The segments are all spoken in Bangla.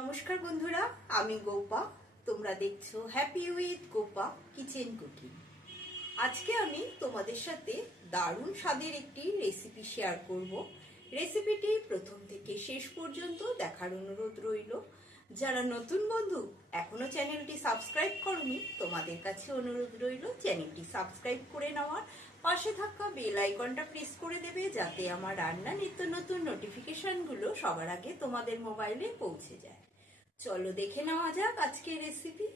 নমস্কার বন্ধুরা, আমি গোপা। তোমরা দেখছো happy with Gopa kitchen cooking. আজকে আমি তোমাদের সাথে দারুণ স্বাদের একটি রেসিপি শেয়ার করব। রেসিপিটি প্রথম থেকে শেষ পর্যন্ত দেখার অনুরোধ রইল। যারা নতুন বন্ধু এখনো চ্যানেলটি সাবস্ক্রাইব করনি, তোমাদের কাছে অনুরোধ রইল চ্যানেলটি সাবস্ক্রাইব করে নেওয়ার, পাশে থাকা বেল আইকনটা প্রেস করে দেবে যাতে আমার রান্না নিত্য নতুন নোটিফিকেশনগুলো সবার আগে তোমাদের মোবাইলে পৌঁছে যায়। চলো দেখে নেওয়া যাক আজকের রেসিপি।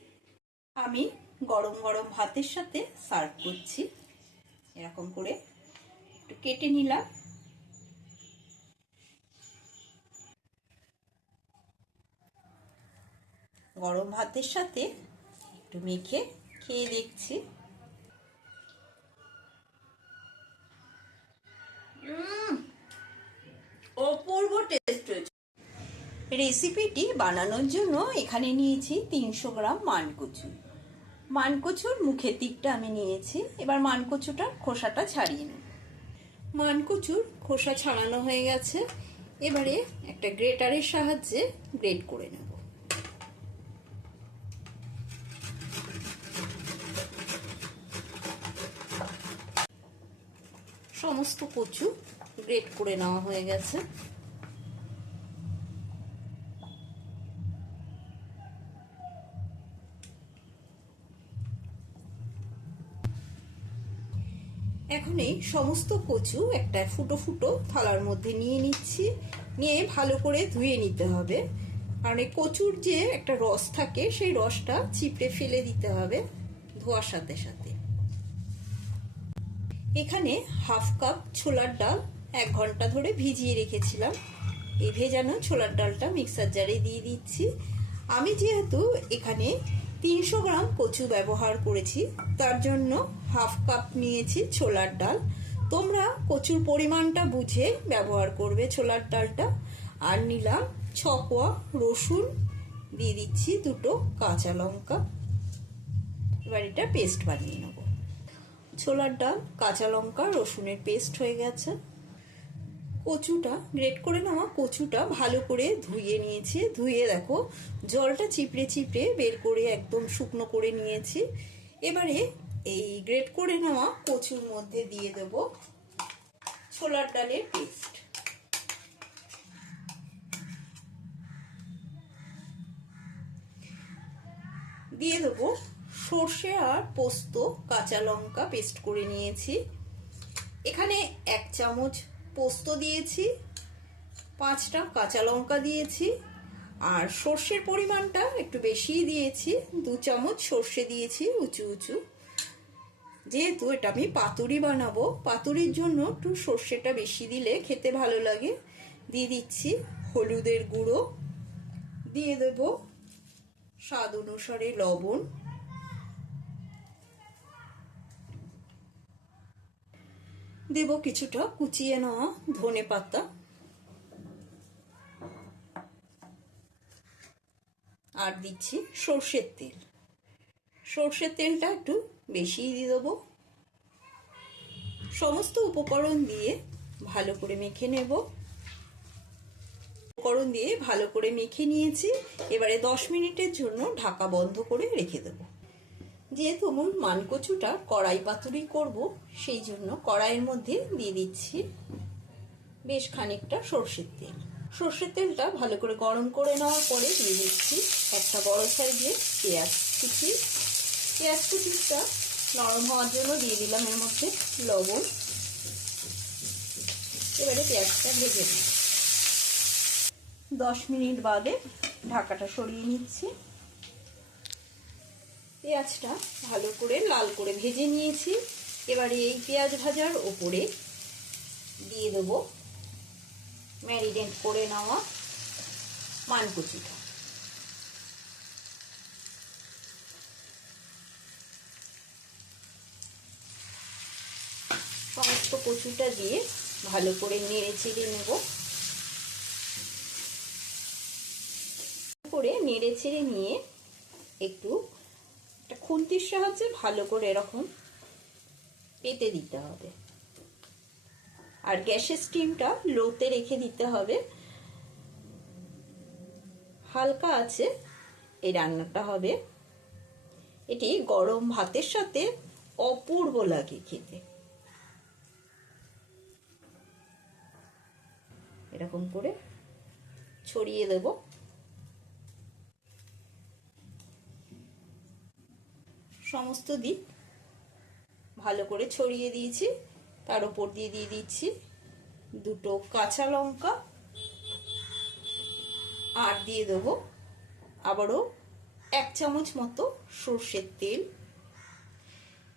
আমি গরম গরম ভাতের সাথে সার্ভ করছি। এরকম করে একটু কেটে নিলাম। গরম ভাতের সাথে একটু মেখে খেয়ে দেখছি। অপূর্ব টেস্ট হয়েছে। রেসিপিটি বানানোর জন্য এখানে নিয়েছি 300 গ্রাম মানকচু। মানকচুর মুখের দিকটা আমি নিয়েছি। এবার মানকচুটার খোসাটা ছাড়িয়ে নেব। মানকচুর খোসা ছাড়ানো হয়ে গেছে। এবারে একটা গ্রেটারের সাহায্যে গ্রেট করে নেব। সমস্ত কচু গ্রেট করে নেওয়া হয়ে গেছে। এখন এই সমস্ত কচু একটা ফুটো ফুটো থালার মধ্যে নিয়ে নিচ্ছি। নিয়ে ভালো করে ধুয়ে নিতে হবে, কারণ এই কচুর যে একটা রস থাকে সেই রসটা চিপড়ে ফেলে দিতে হবে ধোয়ার সাথে সাথে। এখানে হাফ কাপ ছোলার ডাল 1 ঘন্টা ধরে ভিজিয়ে রেখেছিলাম। এই ভেজানো ছোলার ডালটা মিক্সার জারে দিয়ে দিচ্ছি। আমি যেহেতু এখানে 300 গ্রাম কচু ব্যবহার করেছি, তার জন্য হাফ কাপ নিয়েছি ছোলার ডাল। তোমরা কচুর পরিমাণটা বুঝে ব্যবহার করবে ছোলার ডালটা। আর নিলাম 6 কোয়া রসুন, দিয়ে দিচ্ছি 2টো কাঁচা লঙ্কা। এবার এটা পেস্ট বানিয়ে নেব। ছোলার ডাল, কাঁচা লঙ্কা, রসুনের পেস্ট হয়ে গেছে। কচুটা গ্রেট করে নেওয়া কচুটা ভালো করে ধুয়ে নিয়েছি। ধুয়ে দেখো জলটা চিপড়ে চিপড়ে বের করে একদম শুকনো করে নিয়েছি। এবারে এই গ্রেট করে নেওয়া কচুর মধ্যে দিয়ে দেব ছোলার ডালের পেস্ট। দিয়ে দেবো সর্ষে আর পোস্ত, কাঁচা লঙ্কা পেস্ট করে নিয়েছি। এখানে 1 চামচ পোস্ত দিয়েছি, 5টা কাঁচা লঙ্কা দিয়েছি। আর সর্ষের পরিমাণটা একটু বেশিই দিয়েছি, 2 চামচ সর্ষে দিয়েছি উঁচু উঁচু। যেহেতু এটা আমি পাতুরি বানাবো, পাতুরির জন্য একটু সর্ষেটা বেশি দিলে খেতে ভালো লাগে। দিয়ে দিচ্ছি হলুদের গুঁড়ো, দিয়ে দেব স্বাদ অনুসারে লবণ, দেব কিছুটা কুচিয়ে নেওয়া ধনেপাতা, আর দিচ্ছি সর্ষের তেল। সর্ষের তেলটা একটু বেশিই দিয়ে দেবো। সমস্ত উপকরণ দিয়ে ভালো করে মেখে নেব। উপকরণ দিয়ে ভালো করে মেখে নিয়েছি। এবারে 10 মিনিটের জন্য ঢাকা বন্ধ করে রেখে দেব। যেহেতু আমি মানকচুটা কড়াই পাতুরি করব, সেই জন্য কড়াইয়ের মধ্যে দিয়ে দিচ্ছি বেশ খানিকটা সর্ষের তেল। সর্ষের তেলটা ভালো করে গরম করে নেওয়ার পরে দিয়ে দিচ্ছি একটা বড় সাইজের পেঁয়াজ কুচি। পেঁয়াজ কুচিটা নরম হওয়ার জন্য দিয়ে দিলাম এর মধ্যে লবণ। এবারে পেঁয়াজটা ভেজে নিই। 10 মিনিট বাদে ঢাকাটা সরিয়ে নিচ্ছি। পেঁয়াজটা ভালো করে লাল করে ভেজে নিয়েছি। এবারে এই পেঁয়াজ ভাজার ওপরে দিয়ে দেবো ম্যারিনেট করে নেওয়া মানকচুটা। সমস্ত কচুটা দিয়ে ভালো করে নেড়ে চেড়ে নেব। করে নেড়ে চেড়ে নিয়ে একটু একটা খুন্তির সাহায্যে ভালো করে এরকম পেতে দিতে হবে। আর গ্যাসের স্টিমটা লোতে রেখে দিতে হবে। হালকা আছে এই রান্নাটা হবে। এটি গরম ভাতের সাথে অপূর্ব লাগে খেতে। এরকম করে ছড়িয়ে দেব। সমস্ত দিক ভালো করে ছড়িয়ে দিয়েছি। তার উপর দিয়ে দিচ্ছি দুটো কাঁচা লঙ্কা, আর দিয়ে দেবো আবারও 1 চামচ মতো সর্ষের তেল।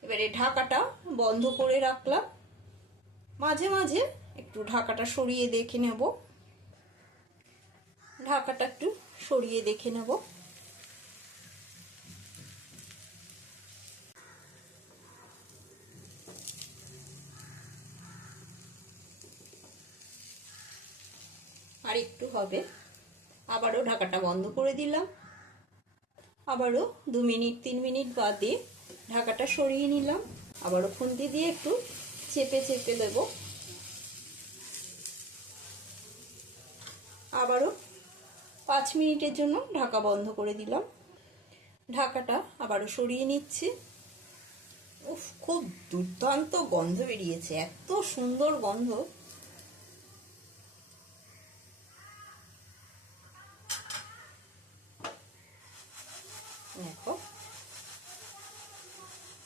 এবারে ঢাকাটা বন্ধ করে রাখলাম। মাঝে মাঝে একটু ঢাকাটা সরিয়ে দেখে নেব। ঢাকাটা একটু সরিয়ে দেখে নেব। আর একটু হবে। আবারও ঢাকাটা বন্ধ করে দিলাম। আবারও 2 মিনিট 3 মিনিট বাদে ঢাকাটা সরিয়ে নিলাম। আবারও খুন্তি দিয়ে একটু চেপে চেপে দেব। আবারও 5 মিনিটের জন্য ঢাকা বন্ধ করে দিলাম। ঢাকাটা আবারও সরিয়ে নিচ্ছি। উফ, খুব দুর্দান্ত গন্ধ বেরিয়েছে, এত সুন্দর গন্ধ। দেখো,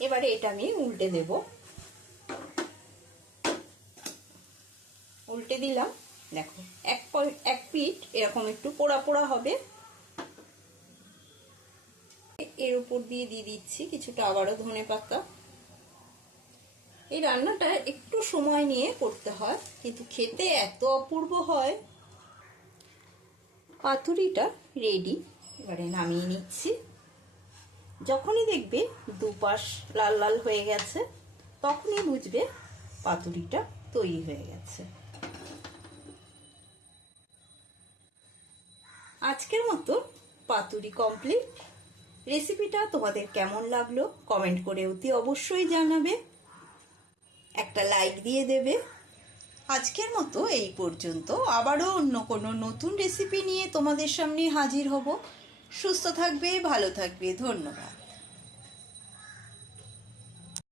এবারে এটা আমি উল্টে দেব। উল্টে দিলাম। দেখো, এক পিঠ এরকম একটু পোড়া পোড়া হবে। এর উপর দিয়ে দিচ্ছি কিছুটা আবারও ধনেপাতা। এই রান্নাটা একটু সময় নিয়ে করতে হয়, কিন্তু খেতে এত অপূর্ব হয়। পাতুরিটা রেডি। এবারে নামিয়ে নিচ্ছি। যখনই দেখবে দুপাশ লাল লাল হয়ে গেছে, তখনই বুঝবে পাতুরিটা তৈরি হয়ে গেছে। আজকের মতো পাতুরি কমপ্লিট। রেসিপিটা তোমাদের কেমন লাগলো কমেন্ট করে অতি অবশ্যই জানাবে। একটা লাইক দিয়ে দেবে। আজকের মতো এই পর্যন্ত। আবারও অন্য কোনো নতুন রেসিপি নিয়ে তোমাদের সামনে হাজির হব। সুস্থ থাকবে, ভালো থাকবে। ধন্যবাদ।